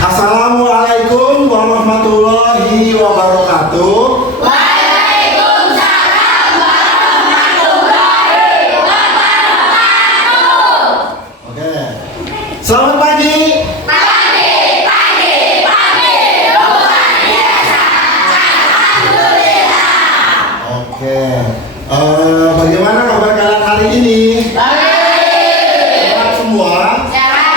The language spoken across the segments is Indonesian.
Assalamualaikum warahmatullahi wabarakatuh. Waalaikumsalam warahmatullahi wabarakatuh. Oke. Selamat pagi. Pagi. Luar biasa. Alhamdulillah. Oke. Bagaimana kabar kalian hari ini? Baik. Sehat semua? Sehat.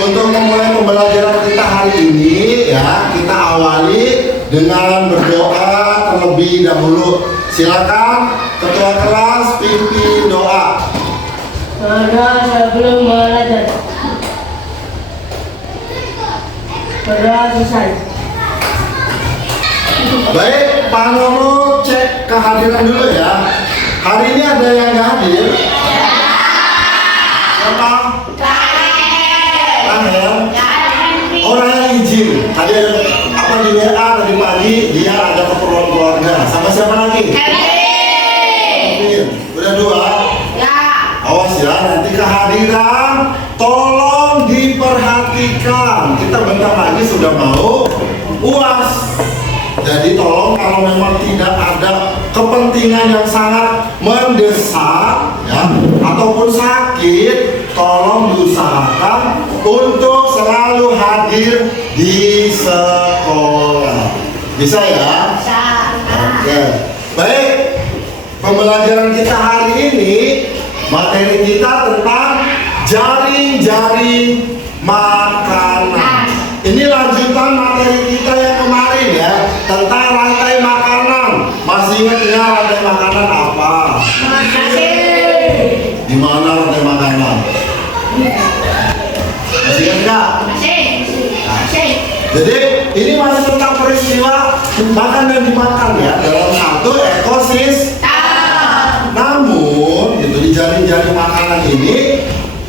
Untuk memulai pembelajaran kita hari ini ya, kita awali dengan berdoa terlebih dahulu. Silakan ketua kelas pimpin doa. Berdoa sebelum belajar. Berdoa selesai. Baik, Pak Nono cek kehadiran dulu ya. Hari ini ada yang nggak hadir? Siapa? Rahel. Orang yang izin. Tadi ada apa di WA tadi pagi dia ada keperluan keluarga. Sama siapa lagi? Kevin. Udah dua. Awas ya, nanti kehadiran tolong diperhatikan. Kita bentar lagi sudah mau UAS. Jadi tolong kalau memang tidak ada kepentingan yang sangat mendesak ya, ataupun sakit, tolong diusahakan untuk selalu hadir di sekolah. Bisa ya? Oke. Baik. Pembelajaran kita hari ini, materi kita tentang jaring-jaring makanan. Ini lanjutan materi kita yang kemarin ya, tentang rantai makanan. Masih ingat ya rantai makanan apa? Di mana rantai makanan? Masih ingat nggak? Jadi ini masih tentang peristiwa makan dan dimakan ya dalam satu ekosistem. Namun gitu, di jaring-jaring makanan ini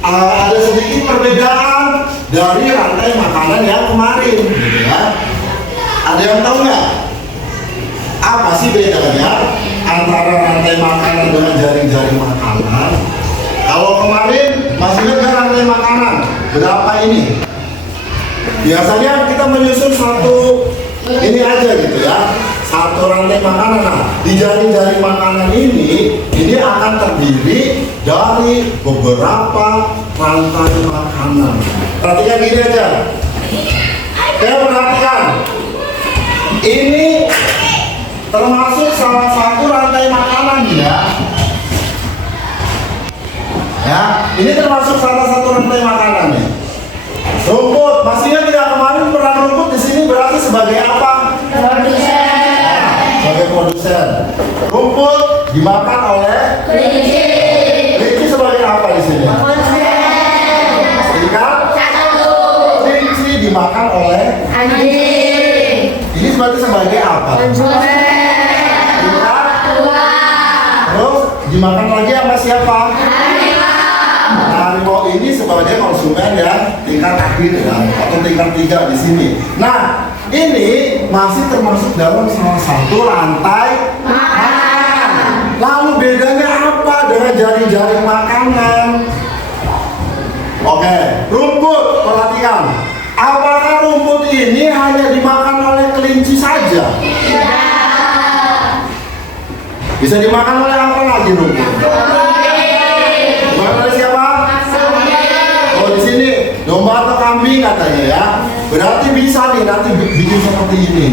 ada sedikit perbedaan dari rantai makanan yang kemarin gitu ya. Ada yang tahu nggak apa sih bedanya antara rantai makanan dengan jaring-jaring makanan? Kalau kemarin masih ingat nggak rantai makanan berapa ini? Biasanya kita menyusun satu ini aja gitu ya, satu rantai makanan. Nah, di jaring-jaring makanan ini akan terdiri dari beberapa rantai makanan. Perhatikan gini aja. Saya perhatikan. Ini termasuk salah satu rantai makanan ya. Ya, ini termasuk salah satu rantai makanan ya. Rumput, maksudnya tidak kemarin peran rumput di sini berarti sebagai apa? Produsen. Sebagai produsen. Rumput dimakan oleh Kelinci. kelinci sebagai apa di sini? Konsumen. Ikan. Kelinci dimakan oleh Anjing. ini berarti sebagai apa? Konsumen. Ikan. Tuan. Terus dimakan lagi sama siapa? Harimau ini sebagai konsumen yang tingkat akhir ya, atau tingkat 3 di sini. Nah, ini masih termasuk dalam salah satu rantai makanan. Lalu bedanya apa dengan jaring-jaring makanan? Oke, rumput, perhatikan. Apakah rumput ini hanya dimakan oleh kelinci saja? Bisa dimakan oleh apa lagi rumput? Dimakan oleh siapa? Oh, di sini domba atau kambing katanya ya. Berarti bisa nih nanti bikin seperti ini.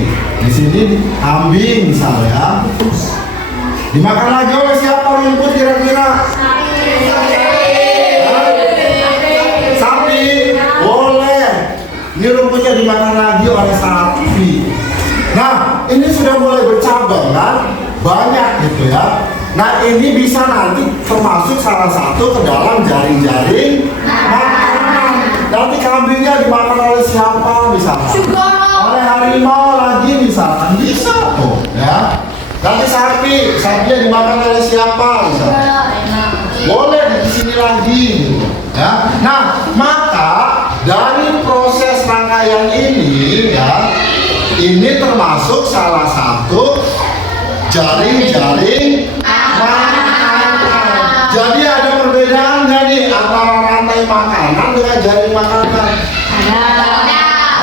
Di sini kambing misalnya. Dimakan lagi oleh siapa rumput kira-kira? Sapi. Boleh. Ini rumputnya dimakan lagi oleh sapi. Nah, ini sudah mulai bercabang kan? Banyak gitu ya. Nah, ini bisa nanti termasuk salah satu ke dalam jaring-jaring makanan. Nanti kambingnya dimakan oleh siapa misalnya? Oleh harimau lagi misalkan, bisa tuh ya. Nanti sapinya dimakan oleh siapa misalnya? Boleh di sini lagi gitu ya. Nah, maka dari proses rangkaian ini ya, ini termasuk salah satu jaring-jaring makanan. Jadi ada perbedaan nggak nih antara rantai makanan dengan jaring makanan?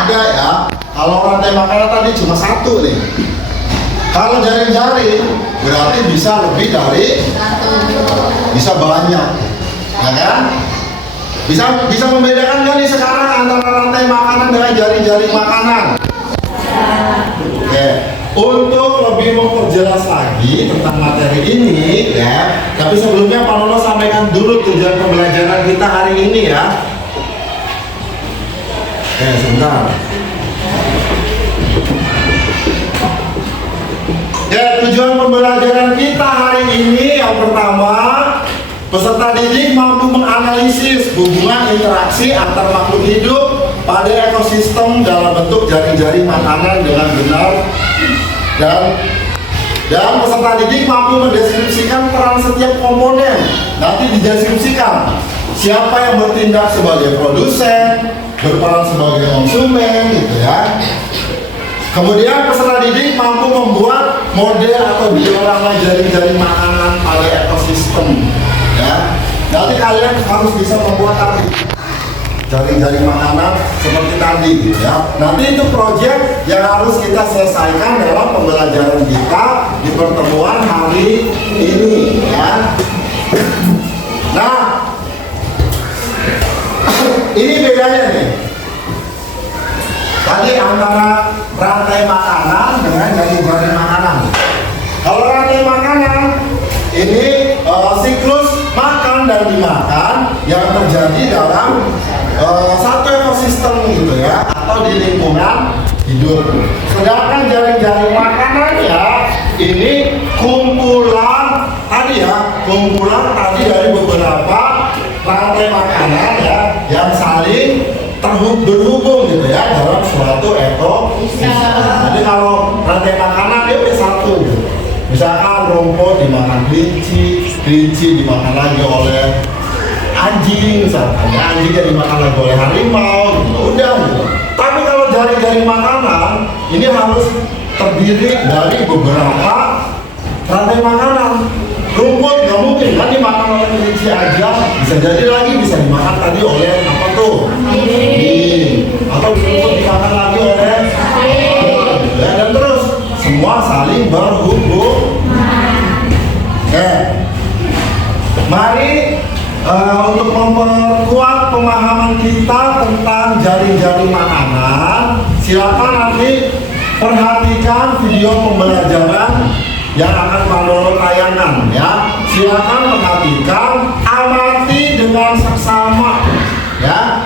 ada ya. Kalau rantai makanan tadi cuma satu nih. Kalau jaring-jaring berarti bisa lebih dari bisa banyak, ya kan? Bisa membedakan nggak nih sekarang antara rantai makanan dengan jaring-jaring makanan? Oke. Untuk lebih memperjelas lagi tentang materi ini ya, tapi sebelumnya Pak Nono sampaikan dulu tujuan pembelajaran kita hari ini ya. Oke, sebentar. Ya, tujuan pembelajaran kita hari ini yang pertama, peserta didik mampu menganalisis hubungan interaksi antar makhluk hidup pada ekosistem dalam bentuk jaring-jaring makanan dengan benar, dan peserta didik mampu mendeskripsikan peran setiap komponen. Nanti dideskripsikan siapa yang bertindak sebagai produsen, berperan sebagai konsumen, gitu ya. Kemudian peserta didik mampu membuat model atau diorama jaring-jaring makanan pada ekosistem, ya. Nanti kalian harus bisa membuat tadi jaring-jaring makanan seperti tadi, ya. Nanti itu proyek yang harus kita selesaikan dalam pembelajaran kita di pertemuan hari ini, ya. Nah, ini bedanya nih. Tadi antara rantai makanan dengan jaring-jaring makanan. Kalau rantai makanan ini siklus makan dan dimakan yang terjadi dalam satu ekosistem gitu ya, atau di lingkungan hidup. Sedangkan jaring-jaring makanan ya ini kumpulan tadi dari beberapa rantai makanan ya yang saling berhubung gitu ya dalam suatu ekosistem. Jadi kalau rantai makanan dia punya satu, misalkan rumput dimakan kelinci dimakan lagi oleh anjing, misalkan ya, anjing yang dimakan lagi oleh harimau, gitu. Udah gitu. Tapi kalau jaring-jaring makanan ini harus terdiri dari beberapa rantai makanan. Rumput nggak mungkin kan dimakan oleh kelinci aja, bisa jadi lagi bisa dimakan tadi oleh apa tuh? Atau rumput dimakan lagi oleh dan terus semua saling berhubung. Mari untuk memperkuat pemahaman kita tentang jaring-jaring makanan, silakan nanti perhatikan video pembelajaran yang akan Pak Nono tayangkan ya. Silakan perhatikan, amati dengan seksama ya.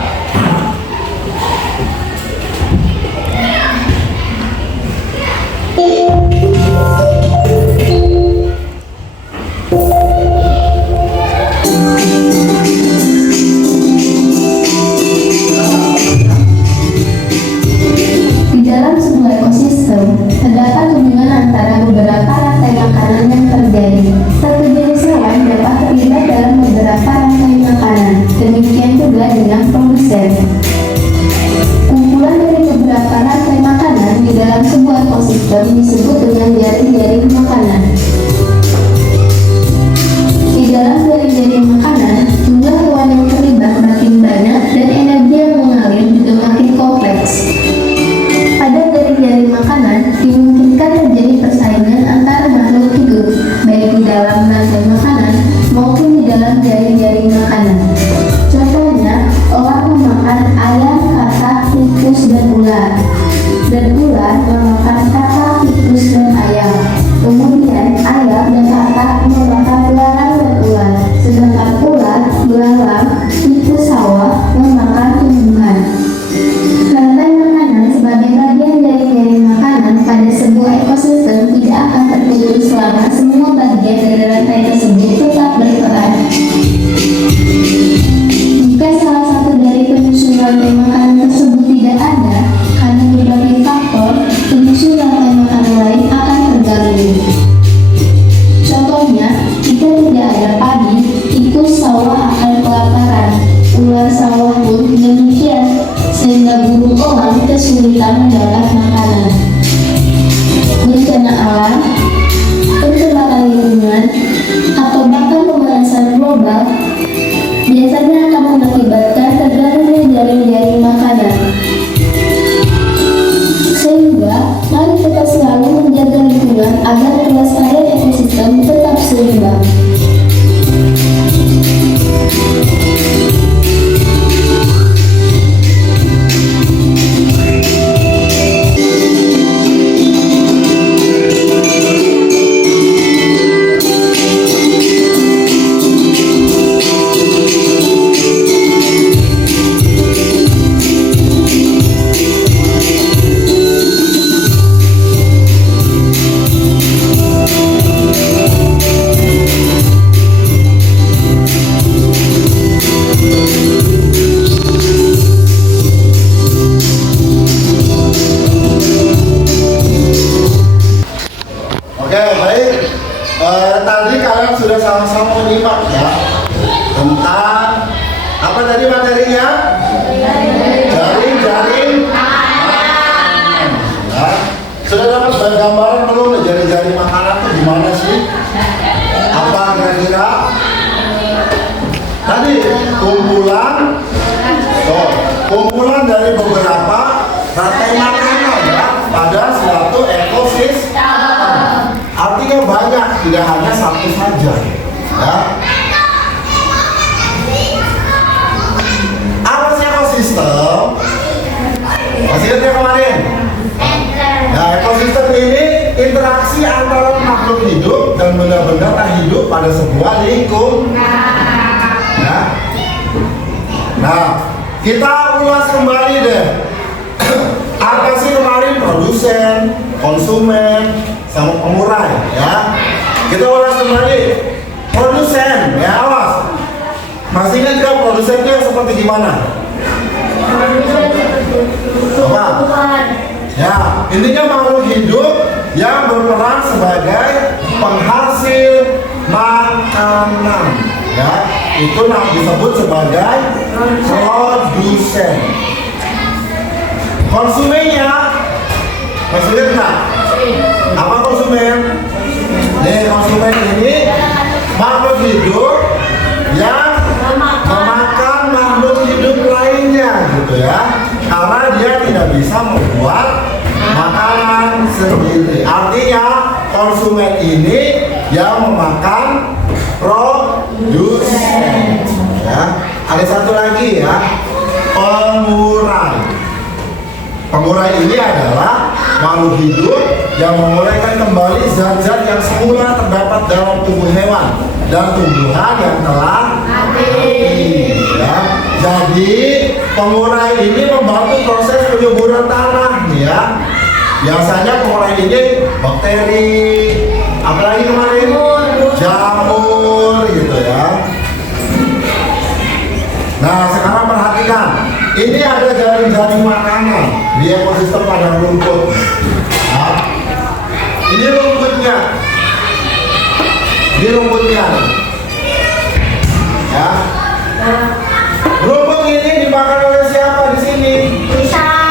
Di dalam sebuah ekosistem, terdapat hubungan antara beberapa rantai makanan yang terjadi. Satu jenis hewan dapat terlibat dalam beberapa rantai makanan. Demikian juga dengan produsen. Kumpulan dari beberapa rantai makanan di dalam sebuah ekosistem disebut dengan jaring-jaring makanan. Di dalam jaring-jaring makanan, jumlah hewan yang terlibat makin banyak dan energi yang mengalir juga makin kompleks. Pada jaring-jaring makanan dimungkinkan terjadi persaingan antara makhluk hidup, baik di dalam rantai makanan maupun di dalam jaring-jaring makanan. Contohnya, orang memakan ayam, katak, tikus, dan ular memakan katak, tikus, dan ayam. Kemudian ayam dan katak memakan belalang dan ular, sedangkan ular, belalang, tikus, sawah memakan tumbuhan. Rantai makanan sebagai bagian dari jaring makanan pada sebuah ekosistem tidak akan terputus selama semua bagian dari rantai tersebut tetap berperan. Jika salah satu dari penyusun rantai makanan tersebut tidak ada, karena berbagai faktor, penyusun rantai makanan lain akan terganggu. Contohnya, jika tidak ada padi, tikus sawah akan kelaparan, ular sawah pun demikian, sehingga burung elang kesulitan mendapat makanan. Bencana alam, pencemaran lingkungan, atau bahkan pemanasan global biasanya akan mengakibatkan terganggunya jaring-jaring makanan. kumpulan dari beberapa rantai makanan ya pada suatu ekosistem. Artinya banyak, tidak hanya satu saja. Ya. Apa sih ekosistem? Masih ingat ya kemarin? Nah, ekosistem ini interaksi antara makhluk hidup dan benda-benda tak hidup pada sebuah lingkungan. Ya. Nah, kita ulas kembali deh. Apa sih kemarin produsen, konsumen, sama pemurai ya? Kita ulas kembali. Produsen, ya awas. Masih ingat nggak produsen itu seperti gimana? Apa? Ya, intinya makhluk hidup yang berperan sebagai penghasil makanan. Ya, itu disebut sebagai produsen. Konsumennya, masih lihat nggak? Apa konsumen? Nih, konsumen ini makhluk hidup yang memakan makhluk hidup lainnya, gitu ya. Karena dia tidak bisa membuat makanan sendiri. Artinya konsumen ini yang memakan produsen. Ya. Ada satu lagi ya, pengurai. Pengurai ini adalah makhluk hidup yang menguraikan kembali zat-zat yang semula terdapat dalam tubuh hewan dan tumbuhan yang telah mati. Ya. Jadi pengurai ini membantu proses penyuburan tanah, ya. Biasanya pengurai ini bakteri, apalagi kemarin jamur, gitu ya. Nah, sekarang perhatikan, ini ada jaring-jaring makanan di ekosistem padang rumput. Nah, ini rumputnya. Ini rumputnya. Ya. Rumput ini dimakan oleh siapa di sini? Bisa.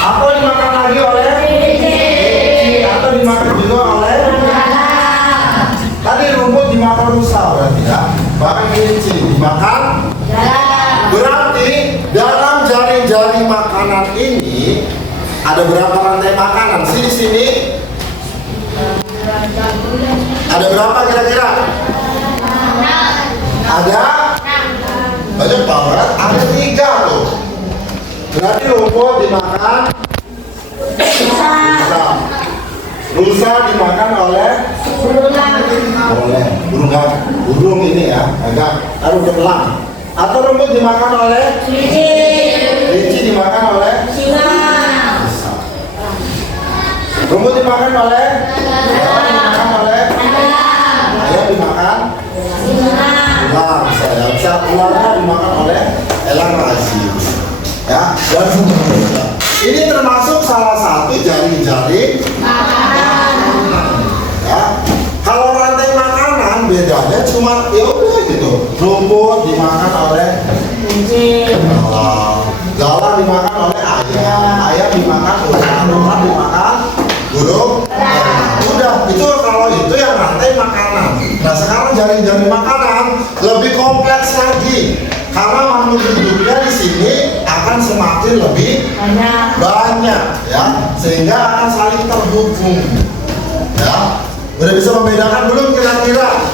Atau dimakan lagi oleh kelinci, atau dimakan juga oleh tadi rumput dimakan rusa berarti ya. Bahkan kelinci dimakan. Berarti dalam jaring-jaring makanan ini ada berapa rantai makanan sih di sini? Ada berapa kira-kira? Ada? Banyak banget. Ada 3 loh. Berarti rumput dimakan rusa dimakan oleh burung ini ya, agak taruh ke belang. Atau rumput dimakan oleh kelinci dimakan oleh rumput dimakan oleh ayam dimakan ular, bisa ularnya dimakan oleh elang razia ya, dan seterusnya. Ini termasuk salah satu jaring-jaring ya. Kalau rantai makanan bedanya cuma ya udah gitu, rumput dimakan oleh gala dimakan oleh ayam dimakan ular dimakan burung. Udah itu kalau itu yang rantai makanan. Nah sekarang jaring-jaring makanan lebih kompleks lagi karena makhluk hidupnya di sini akan semakin lebih banyak ya, sehingga akan saling terhubung ya. Udah bisa membedakan belum kira-kira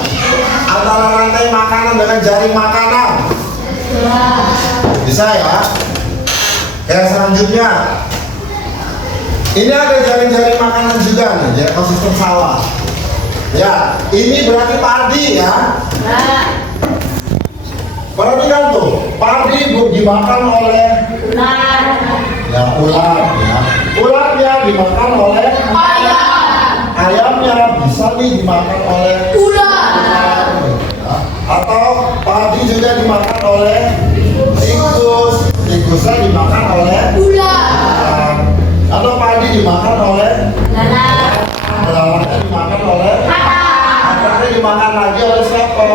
antara rantai makanan dengan jaring makanan? Bisa ya. Yang selanjutnya ini ada jaring-jaring makanan juga nih di ekosistem sawah ya. Ini berarti padi ya. Perhatikan tuh, padi dimakan oleh ular ya. Ularnya dimakan oleh ayamnya bisa nih dimakan oleh ular ya. Atau padi juga dimakan oleh tikusnya dimakan oleh ular. Atau padi dimakan oleh belalangnya dimakan oleh akarnya dimakan lagi oleh siapa?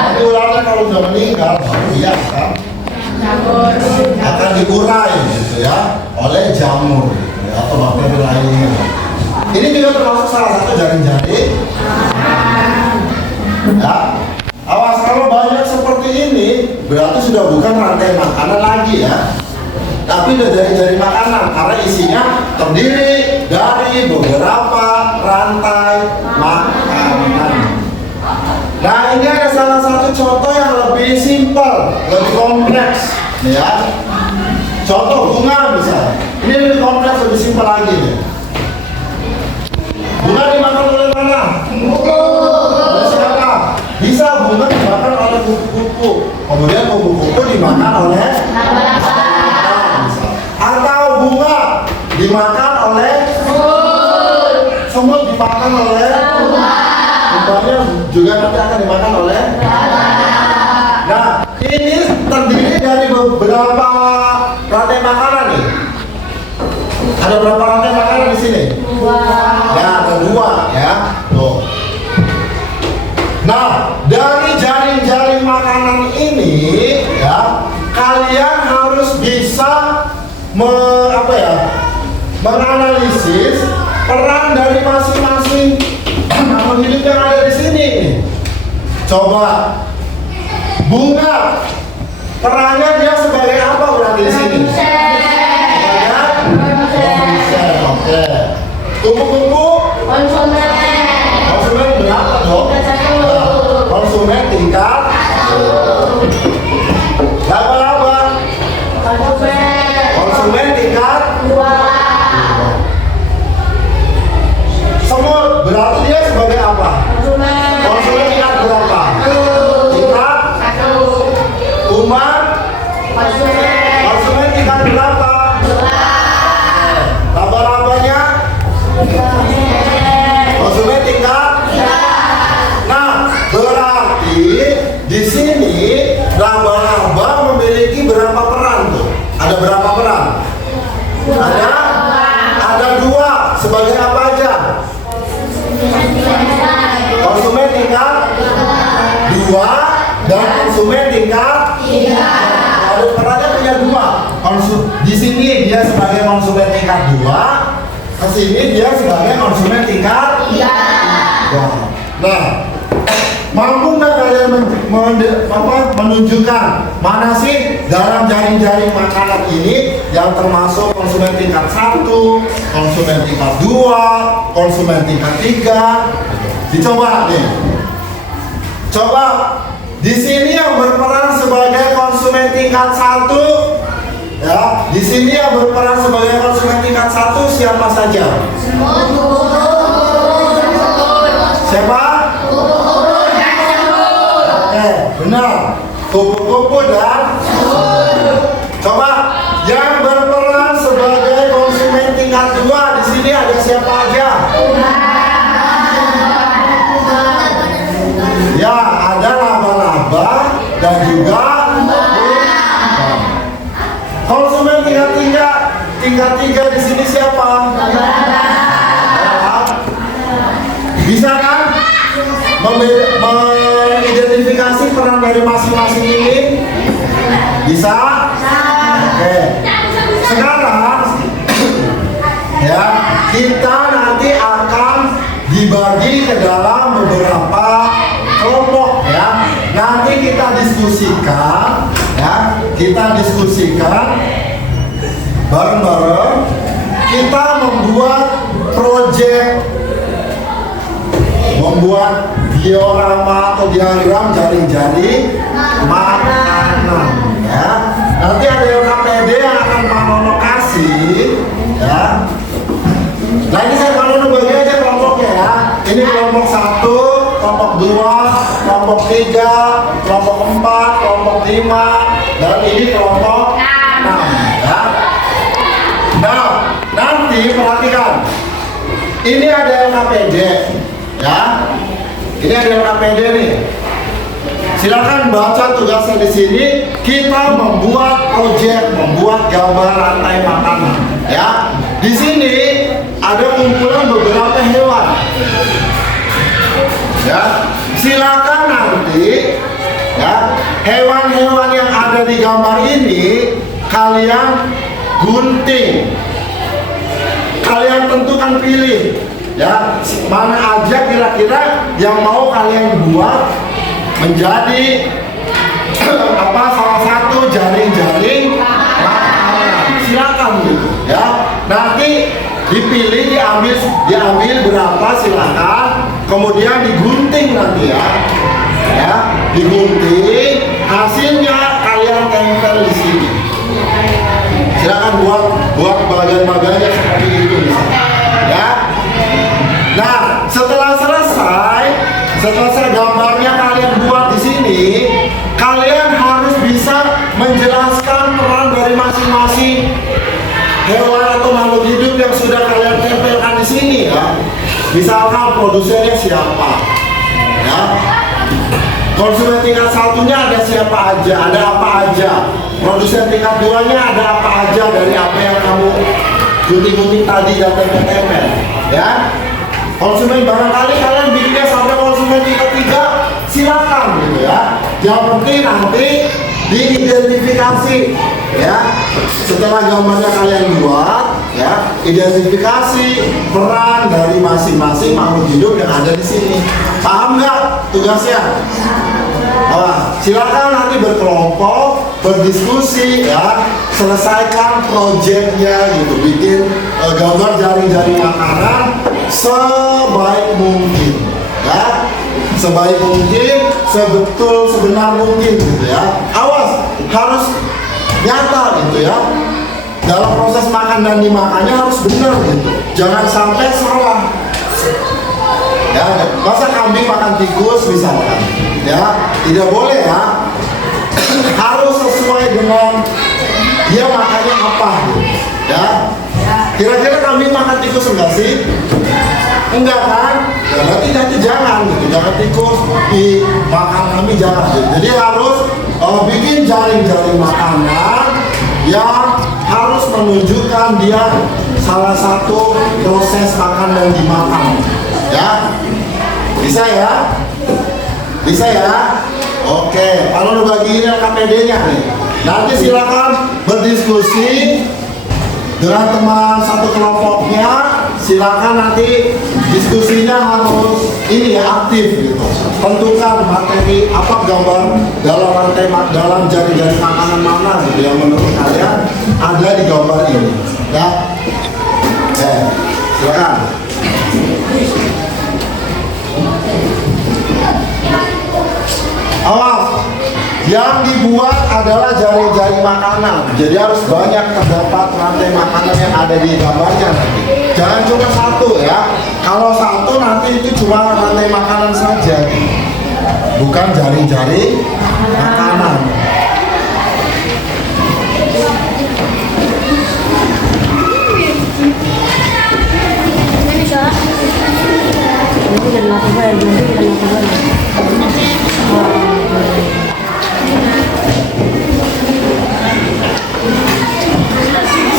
Nanti ularnya kalau sudah meninggal, iya kan? Akan diurai gitu ya oleh jamur ya, atau bakteri lainnya. Ini juga termasuk salah satu jaring-jaring. Ya, awas kalau banyak seperti ini berarti sudah bukan rantai makanan lagi ya, tapi udah jari-jari makanan karena isinya terdiri dari beberapa rantai makanan. Nah, ini ada salah satu contoh yang lebih simpel, lebih kompleks, ya. Contoh bunga misalnya. Ini lebih kompleks, lebih simpel lagi nih. Bunga dimakan oleh mana? Oleh siapa? Bisa bunga dimakan oleh kupu-kupu. Kemudian kupu-kupu dimakan oleh atau bunga dimakan oleh semut dimakan oleh bumbanya juga nanti akan dimakan oleh. Nah, ini terdiri dari beberapa rantai makanan nih. Ada berapa rantai makanan di sini? Ya, ada 2 ya. Tuh. Nah, dari jaring-jaring makanan ini ya, kalian harus bisa menganalisis peran dari masing-masing makhluk hidup yang ada di sini. Coba bunga, perannya dia sebagai apa berarti di sini? Oke. Kupu-kupu konsumen berapa dong? Konsumen tingkat 1. Laba-laba konsumen tingkat 2. Semut berarti dia sebagai apa? Konsumen tingkat berapa? Tingkat 1. Umat konsumen tingkat berapa? 2. Laba-labanya konsumen tingkat 3. Nah, berarti di sini laba-laba memiliki berapa peran tuh? Ada berapa peran? Ada 2. Sebagai apa aja? Konsumen tingkat 2 dan konsumen tingkat 3. Lalu perannya punya 2. Di sini dia sebagai konsumen tingkat 2, ke sini dia sebagai konsumen tingkat 3. Nah, mampu nggak kalian menunjukkan mana sih dalam jaring-jaring makanan ini yang termasuk konsumen tingkat 1, konsumen tingkat 2, konsumen tingkat 3? Dicoba nih. Coba di sini yang berperan sebagai konsumen tingkat 1, ya, di sini yang berperan sebagai konsumen tingkat 1 siapa saja? Siapa? Benar, kupu-kupu dan coba yang berperan sebagai konsumen tingkat 2 di sini ada siapa aja? Ya, ada laba-laba dan juga konsumen tingkat 3 di sini siapa? Bisa kan mengidentifikasi peran dari masing-masing ini? Bisa? Oke. Sekarang ya, kita nanti akan dibagi ke dalam beberapa kelompok ya. Nanti kita diskusikan ya, bareng-bareng. Kita membuat proyek, membuat diorama atau diagram jaring-jaring makanan ya. Nanti ada LKPD yang akan Manono kasih ya. Nah, ini saya Manono bagi aja kelompoknya ya. Ini kelompok 1, kelompok 2, kelompok 3, kelompok 4, kelompok 5, dan ini kelompok 6 ya. Nah, nanti perhatikan. Ini ada LKPD ya. Ini ada LKPD nih. Silakan baca tugasnya di sini. Kita membuat proyek, membuat gambar rantai makanan. Ya, di sini ada kumpulan beberapa hewan. Ya, silakan nanti ya hewan-hewan yang ada di gambar ini kalian gunting. Kalian tentukan pilih. Ya, mana aja kira-kira yang mau kalian buat menjadi salah satu jaring-jaring makanan. Silakan gitu ya. Nanti dipilih, diambil berapa silakan. Kemudian digunting nanti ya. Ya, digunting. Hasilnya kalian tempel di sini. Silakan buat bagian-bagiannya seperti itu misalnya. Ya. Nah, setelah selesai gambarnya kalian buat di sini, kalian harus bisa menjelaskan peran dari masing-masing hewan atau makhluk hidup yang sudah kalian tempelkan di sini ya. Misalkan produsennya siapa, ya. Konsumen tingkat satunya ada siapa aja, ada apa aja. Produsen tingkat duanya ada apa aja dari apa yang kamu gunting-gunting tadi dan tempel-tempel, ya. Konsumen barangkali kalian bikinnya sampai konsumen tingkat 3, silakan gitu ya. Yang penting nanti diidentifikasi ya. Setelah gambarnya kalian buat ya, identifikasi peran dari masing-masing makhluk hidup yang ada di sini. Paham nggak tugasnya? Silakan nanti berkelompok, berdiskusi ya, selesaikan proyeknya gitu, bikin gambar jaring-jaring makanan sebaik mungkin ya, sebaik mungkin, sebenar mungkin gitu ya. Awas, harus nyata gitu ya. Dalam proses makan dan dimakannya harus benar gitu, jangan sampai salah. Ya, masa kambing makan tikus misalkan, ya tidak boleh ya. Harus sesuai dengan dia makannya apa gitu, ya. Kira-kira kambing makan tikus enggak sih? Enggak kan? Ya, berarti jangan gitu, jangan tikus dimakan kambing, jangan gitu. Jadi harus bikin jaring-jaring makanan yang harus menunjukkan dia salah satu proses makan dan dimakan. Ya, bisa ya? Bisa ya? Oke, kalau lu bagiin KPD-nya nih, nanti silakan berdiskusi dengan teman satu kelompoknya. Silakan nanti diskusinya harus ini ya, aktif gitu. Tentukan materi apa, gambar dalam jaring-jaring makanan mana gitu yang menurut kalian ada di gambar ini. Ya, oke, silakan. Awas, yang dibuat adalah jaring-jaring makanan. Jadi harus banyak terdapat rantai makanan yang ada di gambarnya nanti. Jangan cuma satu ya. Kalau satu nanti itu cuma rantai makanan saja, bukan jaring-jaring makanan.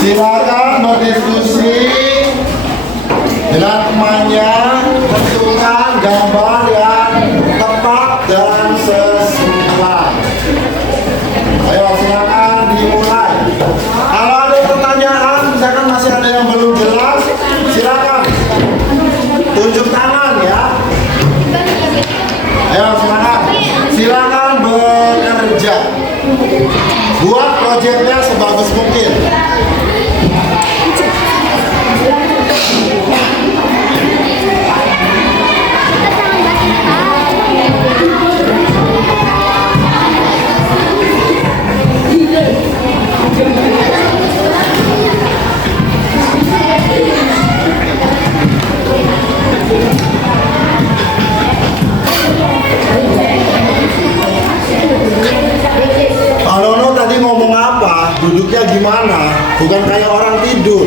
Silakan berdiskusi dengan temannya, tentukan gambar yang tepat dan sesuai. Ayo silakan dimulai. Kalau ada pertanyaan, misalkan masih ada yang belum jelas, silakan tunjuk tangan ya. Ayo silakan bekerja. Buat proyeknya sebagus mungkin. Pak Nono tadi ngomong apa? Duduknya gimana? Bukan kayak orang tidur.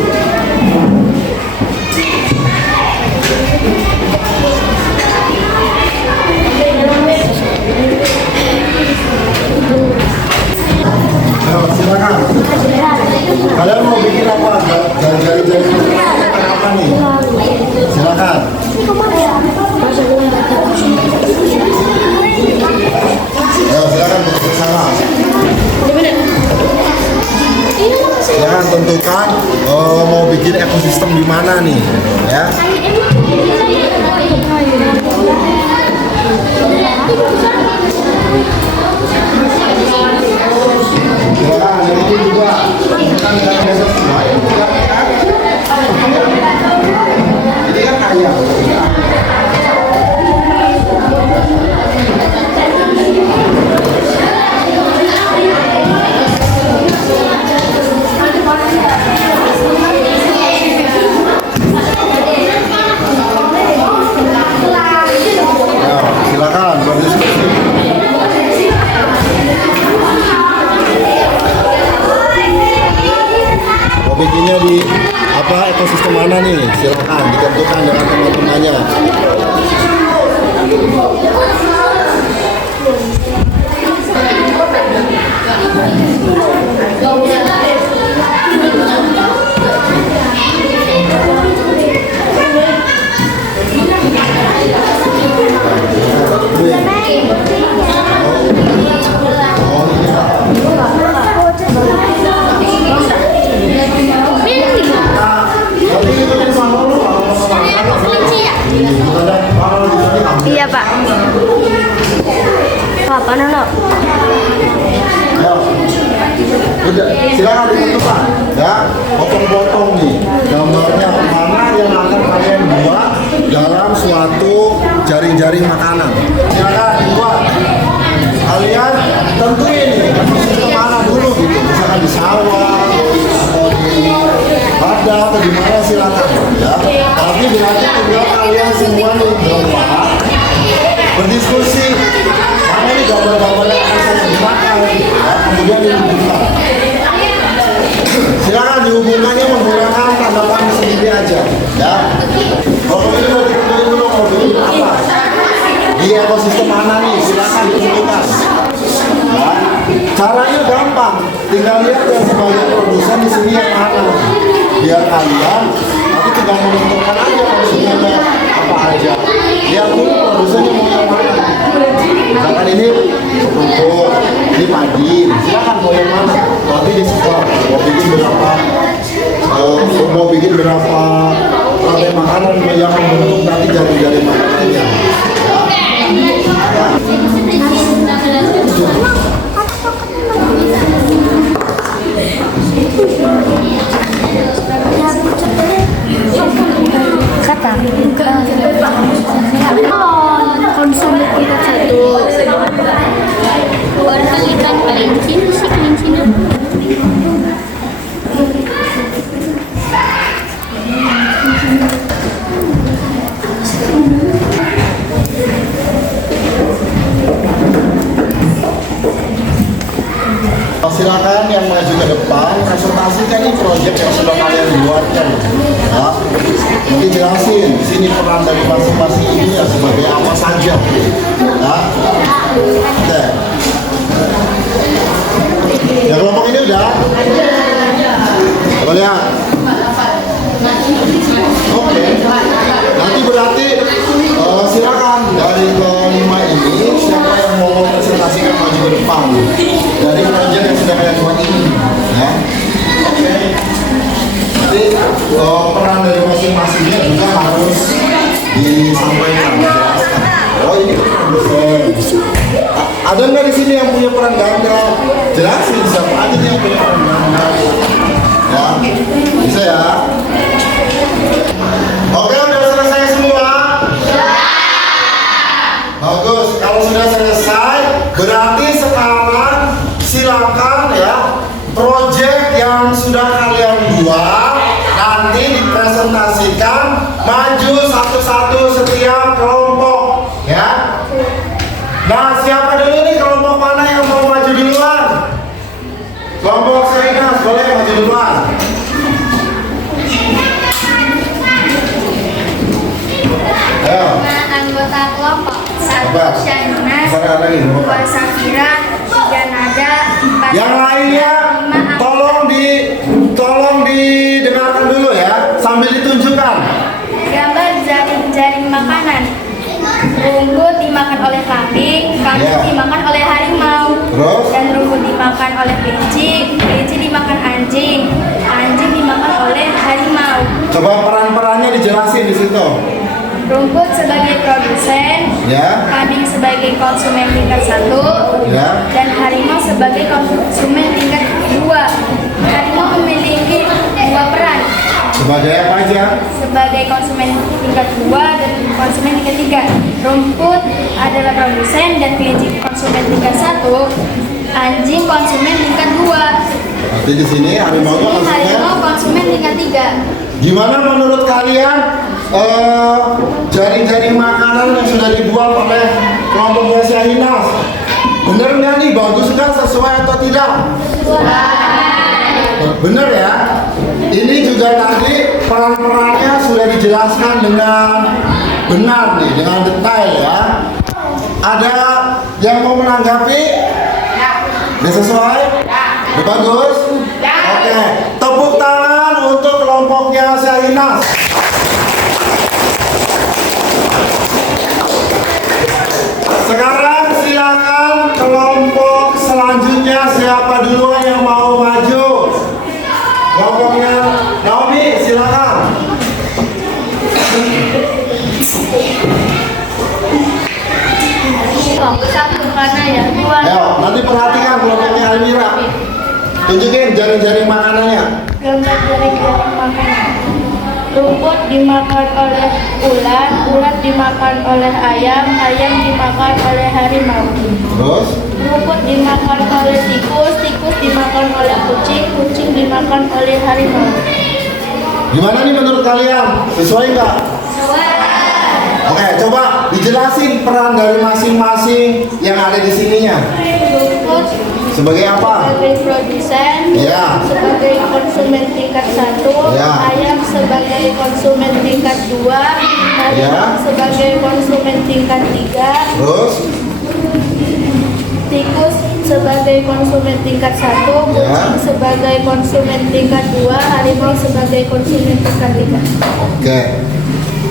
Ayo, silakan. Kalian mau bikin apa? Jari-jari apa nih? Silakan. Ayo, silakan bersama. Silakan tentukan mau bikin ekosistem di mana nih, ya. mau bikinnya di ekosistem mana nih? Silakan ditentukan dengan teman-temannya. Iya Pak. Apa Nono? Udah, silakan ditentukan ya, potong-potong nih gambarnya mana yang akan kalian buat dalam suatu jaring-jaring makanan. Silakan dibuat. Kalian tentuin nih ekosistem mana dulu gitu, misalkan di sawah atau di badak atau di mana, silakan ya. Tapi berarti tinggal kalian semua nih berempat berdiskusi mana ini gambar-gambar yang akan saya gunakan ya, kemudian dihubungkan. Silakan dihubungannya menggunakan tanda panah sendiri aja ya. Kalau ini mau ditentuin dulu mau bikin apa di ekosistem mana nih, silakan ditentukan ya. Caranya gampang, tinggal lihat yang sebagai produsen di sini yang mana, biar kalian nanti tinggal menentukan aja produsennya apa aja. Lihat dulu produsennya mau yang mana. Misalkan ini rumput, ini padi, silakan mau yang mana. Nanti di sekolah mau bikin berapa rantai makanan yang membentuk nanti jari-jari makanannya. Kata. Konsumsi kita satu. Warna ikan kelinci sih kelincinya. Silakan yang maju ke depan, presentasikan nih proyek yang sudah kalian buatkan. Ya. Nanti jelasin di sini peran dari masing-masing ini ya sebagai apa saja. Ya. Oke. Ya kelompok ini udah. Coba lihat. Oke. Nanti berarti silakan dari kelima ini siapa yang mau presentasikan maju ke depan dari proyek yang sudah kalian buat ini ya. Oke. Nanti peran dari masing-masingnya juga harus disampaikan, dijelaskan. Oh ini produsen. Ada nggak di sini yang punya peran ganda? Jelasin siapa aja yang punya peran ganda. Ya, bisa ya. Oke, udah selesai semua? Bagus, kalau sudah selesai berarti sekarang silakan ya proyek yang sudah kalian buat nanti dipresentasikan maju satu-satu setiap kelompok ya. Nah siapa dulu nih, kelompok mana yang mau maju duluan? Kelompok Sainas boleh maju duluan. Ayo. Anggota kelompok satu Apa? Syainas, dua Safira, tiga Nada, empat Yang lainnya tolong didengarkan dulu ya sambil ditunjukkan. gambar jaring makanan. Rumput dimakan oleh kambing, kambing Ya. dimakan oleh harimau, Terus? dan rumput dimakan oleh kelinci, kelinci dimakan anjing, anjing dimakan oleh harimau. Coba peran-perannya dijelasin di situ. Rumput sebagai produsen, Ya. kambing sebagai konsumen tingkat 1, Ya. dan harimau sebagai konsumen tingkat 2. Harimau memiliki 2 peran, Sebagai apa aja? sebagai konsumen tingkat 2 dan konsumen tingkat 3. Rumput adalah produsen dan kelinci konsumen tingkat 1, anjing konsumen tingkat 2. Nanti di sini harimau itu Ini harimau maksudnya konsumen tingkat 3. gimana menurut kalian jaring-jaring makanan yang sudah dibuat oleh kelompok Syainas? Bener nggak nih, bagus kan, sesuai atau tidak? Bener ya? Ini juga tadi peran-perannya sudah dijelaskan dengan benar nih, dengan detail ya. Ada yang mau menanggapi? Udah sesuai? Udah bagus? Oke, tepuk tangan untuk kelompoknya Syahinas. Sekarang silakan kelompok selanjutnya, siapa duluan yang mau maju? Kelompoknya Naomi, silakan. Satu mana ya? Dua. Ayo, nanti perhatikan kelompoknya Almira. Tunjukin jaring-jaring makanannya. Gambar jaring-jaring makanan. Rumput dimakan oleh ulat, ulat dimakan oleh ayam, ayam dimakan oleh harimau. Terus? Rumput dimakan oleh tikus, tikus dimakan oleh kucing, kucing dimakan oleh harimau. Gimana nih menurut kalian? Sesuai nggak? Oke, coba dijelasin peran dari masing-masing yang ada di sininya. Rumput Sebagai apa? sebagai produsen, Ya. sebagai konsumen tingkat 1, Ya. ayam sebagai konsumen tingkat 2, harimau Ya. sebagai konsumen tingkat 3, Terus? tikus sebagai konsumen tingkat 1, Ya. kucing sebagai konsumen tingkat 2, harimau sebagai konsumen tingkat 3. Oke.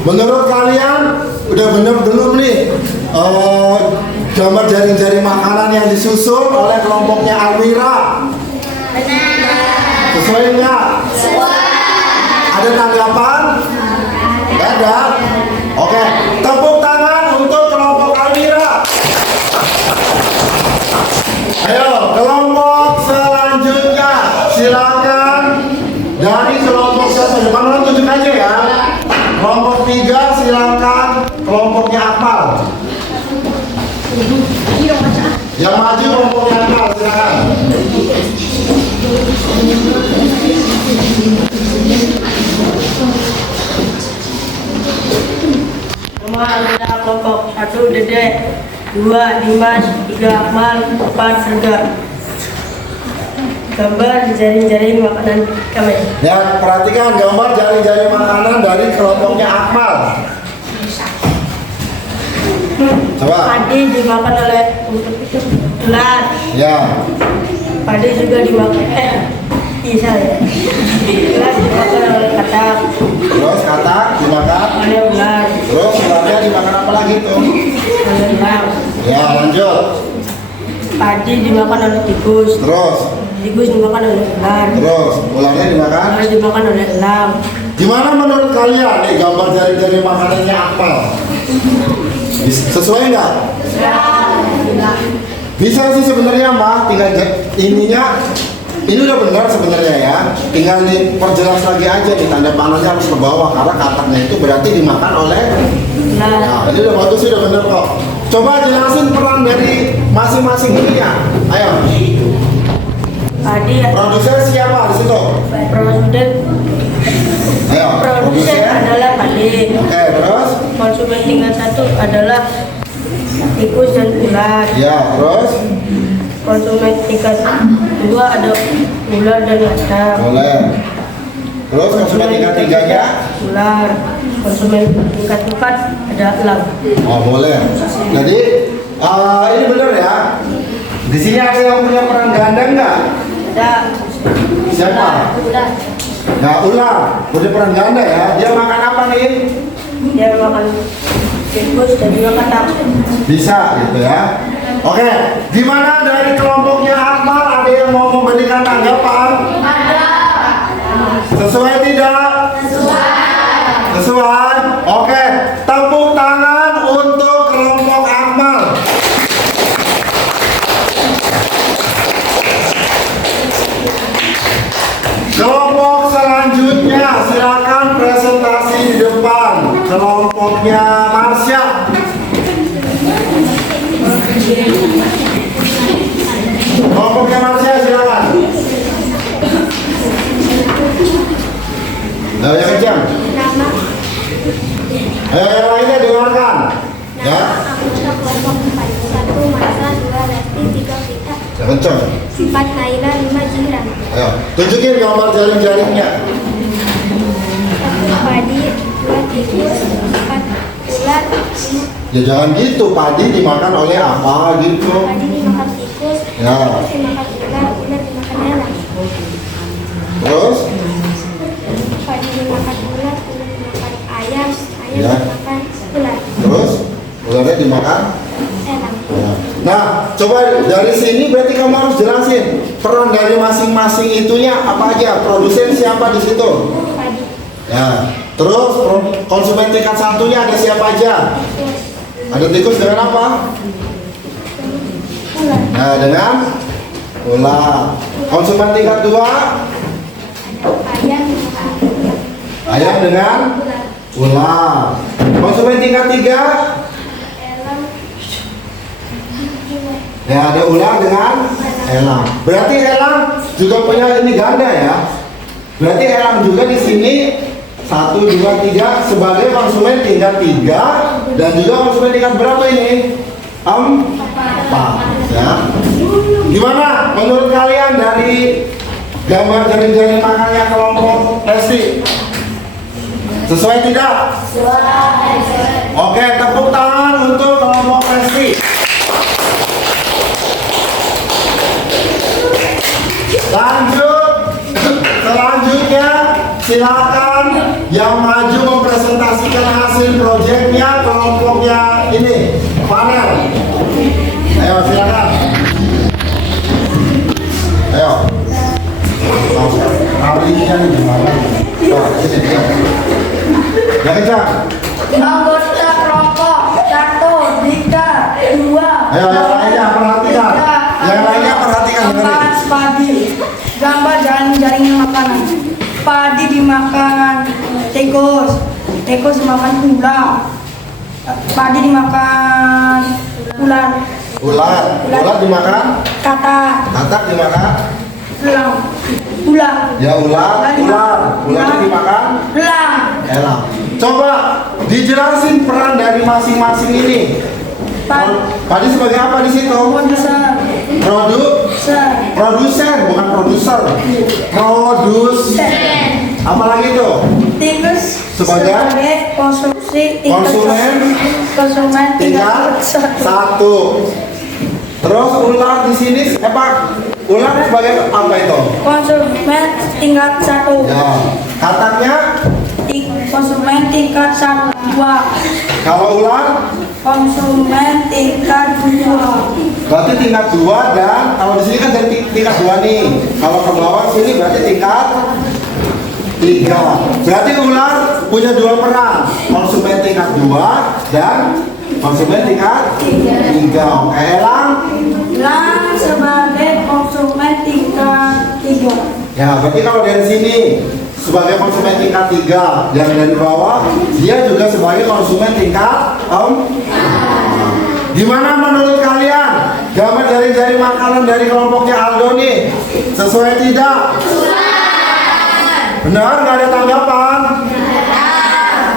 Menurut kalian udah bener belum nih gambar jaring-jaring makanan yang disusun oleh kelompoknya Almira? Sesuai nggak? Ada tanggapan? Nggak ada? Oke, tepuk tangan untuk kelompok Almira. Ayo, kelompok selanjutnya silakan dari kelompok siapa? Kamu tunjuk aja ya. Kelompok 3 silakan kelompoknya Akmal. Yang maju kelompoknya Akmal silakan. Nama anggota kelompok 1 Dede, 2 Dimas, 3 Akmal, 4 Serga. Gambar jaring-jaring makanan kami. Ya, perhatikan gambar jaring-jaring makanan dari kelompoknya Akmal. Coba. Padi dimakan oleh ulat. Ya. Padi juga dimakan. Bisa ya. Ulat dimakan oleh katak. Terus katak dimakan. Oleh ular. Terus ularnya dimakan apa lagi tuh? Oleh ular. Ya, lanjut. Padi dimakan oleh tikus. Terus. Tikus dimakan oleh ular. Terus ularnya dimakan. Ular dimakan oleh elang. Gimana menurut kalian nih gambar jaring-jaring makanannya Akmal? Sesuai nggak? Bisa sih sebenarnya mah, tinggal ininya ini udah benar sebenarnya ya. Tinggal diperjelas lagi aja nih, tanda panahnya harus ke bawah karena kataknya itu berarti dimakan oleh. Ular. Nah, ini udah bagus sih, udah bener kok. Coba jelasin peran dari masing-masing ininya. Ayo. Padi. Produser siapa di situ? Produsen. Ayo. Produsen adalah padi. Oke, terus? Konsumen tingkat 1 adalah tikus dan ular. Ya, terus? Konsumen tingkat 2 ada ular dan katak. Boleh. Terus konsumen tingkat 3-nya? Ular. Konsumen tingkat 4 ada elang. Oh, boleh. Jadi ini benar ya. Di sini ada yang punya peran ganda nggak? Ada Siapa? ular. Nah, ular. Punya peran ganda ya. Dia makan apa nih? Dia makan tikus dan juga katak. Bisa gitu ya. Oke, gimana dari kelompoknya Akmal, ada yang mau memberikan tanggapan? Ada. Sesuai tidak? Sesuai. Sesuai. Oke, tepuk tangan untuk kelompok Akmal. Kelompok selanjutnya silakan presentasi di depan. Kelompoknya Marsha. Kelompoknya Marsha silakan. Ayo yang kencang. Ayo yang lainnya dengarkan. Ya. Anggota kelompok 4, 1 Masa, 2 Lesti, 3 Vita. Yang kencang. 4 Naila, 5 Jihran. Ayo, tunjukin gambar jaring-jaringnya. Padi, ulat, tikus, 4 ulat. Ya jangan gitu, padi dimakan oleh apa gitu. Padi dimakan tikus, Ya. tikus dimakan ular, ular dimakan elang. Terus? Padi dimakan ulat dimakan ayam, ayam Ya. dimakan ulat, Terus? Ularnya dimakan? elang. Ya. Nah, coba dari sini berarti kamu harus jelasin peran dari masing-masing itunya apa aja. Produsen siapa di situ? Padi, Ya. Terus konsumen tingkat satunya ada siapa aja? tikus, Ada tikus dengan apa? ular. Nah, dengan ular. Konsumen tingkat 2 Ayam dimakan ulat, ayam dengan ular. ular. Konsumen tingkat 3 Elang, ya ada ular dengan elang. Berarti elang juga punya ini ganda ya. Berarti elang juga di sini 1, 2, 3 sebagai konsumen tingkat 3 dan juga konsumen tingkat berapa ini? 4 ya. Gimana menurut kalian dari gambar jaring-jaring makannya kelompok Lesti? Sesuai tidak? Oke, tepuk tangan untuk kelompok Lesti. Lanjut. Selanjutnya silakan yang maju mempresentasikan hasil proyeknya kelompoknya ini panel. Ayo silakan. Ayo. Tabrinya nih gimana? Nah, ini dia. Ya kencang. Anggota kelompok 1, 3, 2. Ayo yang lainnya perhatikan. Yang lainnya perhatikan dengerin. Membahas padi. Gambar jaring-jaringnya makanan. Padi dimakan tikus, tikus dimakan ular. Padi dimakan ular. Ular dimakan. Katak dimakan. Elang. Ular. Ya ular dimakan. Elang. Elang. Coba dijelasin peran dari masing-masing ini. Padi sebagai apa di situ? Produser. Produsen bukan produser. Produsen. Apalagi itu? Tikus Sebagai konsumen tingkat 1. Terus ular di sini ular sebagai apa itu? konsumen tingkat 1. Ya. Kataknya Konsumen tingkat 2. kalau ular Konsumen tingkat 2. berarti tingkat 2 dan kalau di sini kan dari tingkat 2 nih. Kalau ke bawah sini berarti tingkat 3. Berarti ular punya 2 peran, konsumen tingkat 2 dan konsumen tingkat 3. Oke, elang. Elang sebagai konsumen tingkat 3. Ya, berarti kalau dari sini sebagai konsumen tingkat 3 yang dari bawah, dia juga sebagai konsumen tingkat 4. Gimana menurut kalian gambar jaring-jaring makanan dari kelompoknya Aldo nih? Sesuai tidak? Benar, nggak ada tanggapan?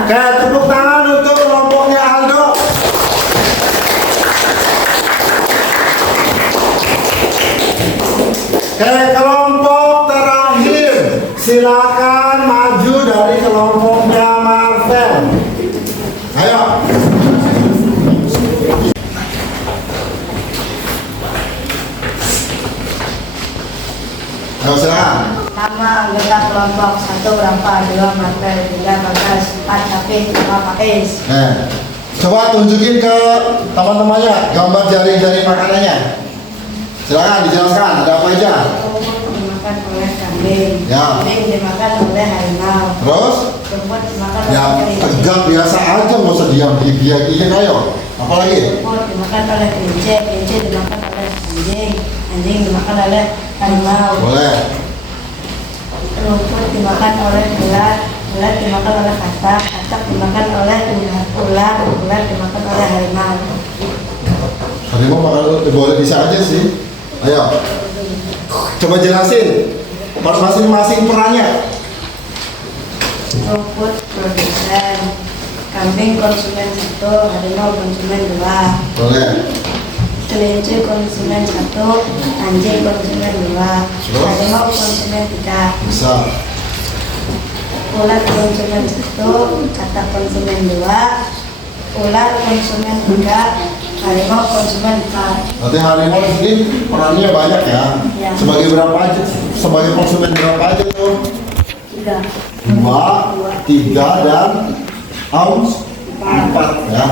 Oke, tepuk tangan untuk kelompoknya Aldo. Oke, kelompok terakhir silakan maju dari kelompoknya Marvel. Ayo. Ayo silakan. Nama anggota kelompok 1 Rafa, 2 Marvel, 3 Bagas, 4 David, 5 Faiz. Coba tunjukin ke teman-temannya gambar jaring-jaring makanannya. Silakan dijelaskan ada apa aja. Dimakan oleh kambing. Ya. Kambing dimakan oleh harimau. Terus? Rumput dimakan Ya oleh kelinci. tegak biasa aja, nggak usah diam gigi ayo. Apalagi? Rumput dimakan oleh kelinci. Kelinci dimakan oleh anjing. Anjing dimakan oleh harimau. Boleh. Rumput dimakan oleh ulat. Ulat dimakan oleh katak. Katak dimakan oleh ular. Ular dimakan oleh harimau. Harimau makan boleh bisa aja sih. Ayo. Coba jelasin masing-masing perannya. Rumput produsen, kambing konsumen 1, harimau konsumen 2. Boleh. kelinci konsumen 1, anjing konsumen 2, harimau konsumen 3, Bisa. ular konsumen 1, katak konsumen 2, ular konsumen 3, harimau konsumen 4. Nanti harimau di sini perannya banyak ya. Ya. Sebagai berapa aja? Sebagai konsumen berapa aja tuh? 3. 2, 3 dan 4 ya.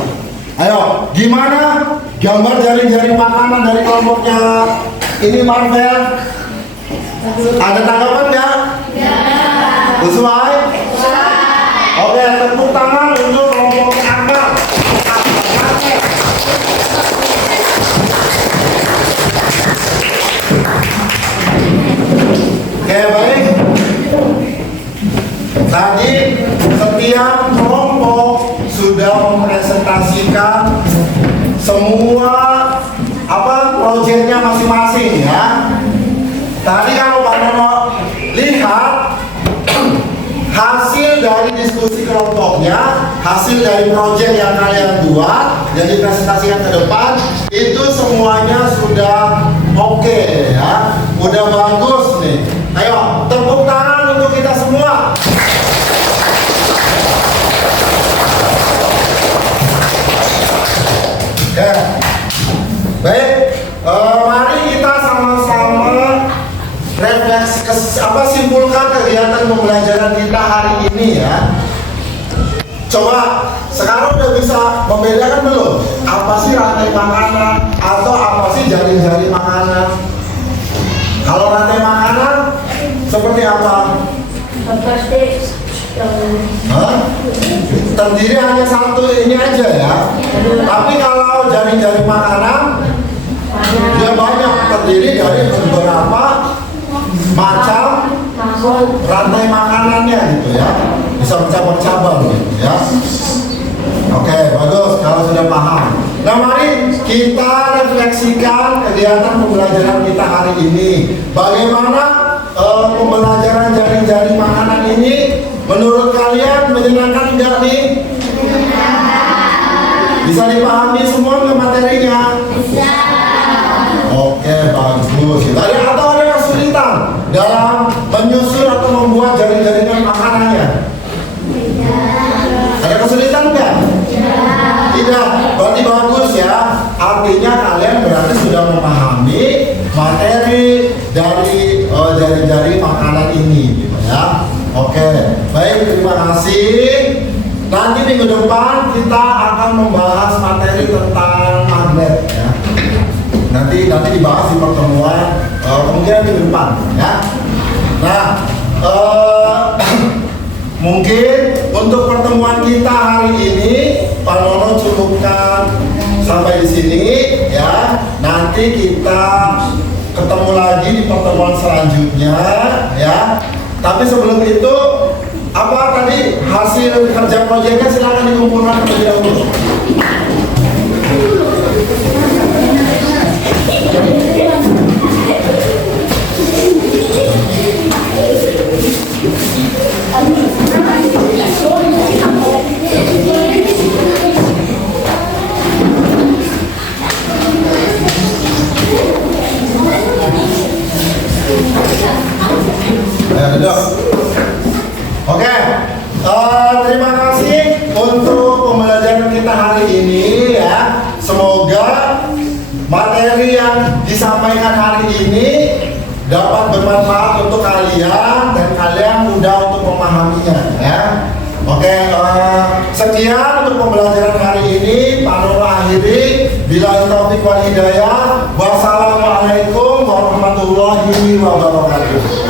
Ayo, gimana gambar jari-jari makanan dari kelompoknya ini Marvel? Ada tanggapan nggak? Ya. Sesuai? Oke, tepuk tangan untuk kelompok Akbar. Oke, baik. Tadi setiap kelompok sudah mempresentasikan semua proyeknya masing-masing ya. Tadi kalau Pak Nono lihat hasil dari diskusi kelompoknya, hasil dari proyek yang kalian buat yang dipresentasikan ke depan, itu semuanya sudah oke ya, udah bagus nih. Ayo tepuk tangan untuk kita semua. Ya, baik. Mari kita sama-sama simpulkan kegiatan pembelajaran kita hari ini ya. Coba sekarang udah bisa membedakan belum? Apa sih rantai makanan atau apa sih jari-jari makanan? Kalau rantai makanan seperti apa? Terdiri hanya satu ini aja ya. Tapi kalau jari-jari makanan dia banyak, terdiri dari beberapa macam rantai makanannya gitu ya. Bisa bercabang-cabang gitu ya. Oke, bagus kalau sudah paham. Nah, mari kita refleksikan kegiatan pembelajaran kita hari ini. Bagaimana pembelajaran jari-jari makanan ini menurut kalian menyenangkan enggak nih? Bisa dipahami semua nggak materinya? Bisa. Oke, bagus. Tadi atau ada kesulitan dalam menyusun atau membuat jari-jaringan makanannya? Ada kesulitan enggak? Tidak. Berarti bagus ya. Artinya kalian berarti sudah memahami materi dari jari-jari makanan ini gitu ya. Oke, baik, terima kasih. Nanti minggu depan kita akan membahas materi tentang magnet ya. Nanti dibahas di pertemuan kemungkinan minggu depan ya. Nah, mungkin untuk pertemuan kita hari ini Pak Nono cukupkan sampai di sini ya. Nanti kita ketemu lagi di pertemuan selanjutnya ya. Tapi sebelum itu, apa tadi hasil kerja proyeknya silakan dikumpulkan terlebih dahulu. Oke, terima kasih untuk pembelajaran kita hari ini ya. Semoga materi yang disampaikan hari ini dapat bermanfaat untuk kalian dan kalian mudah untuk memahaminya ya. Oke, sekian untuk pembelajaran hari ini. Pak Nono akhiri. Billahi taufiq wal hidayah. Wassalamualaikum warahmatullahi wabarakatuh.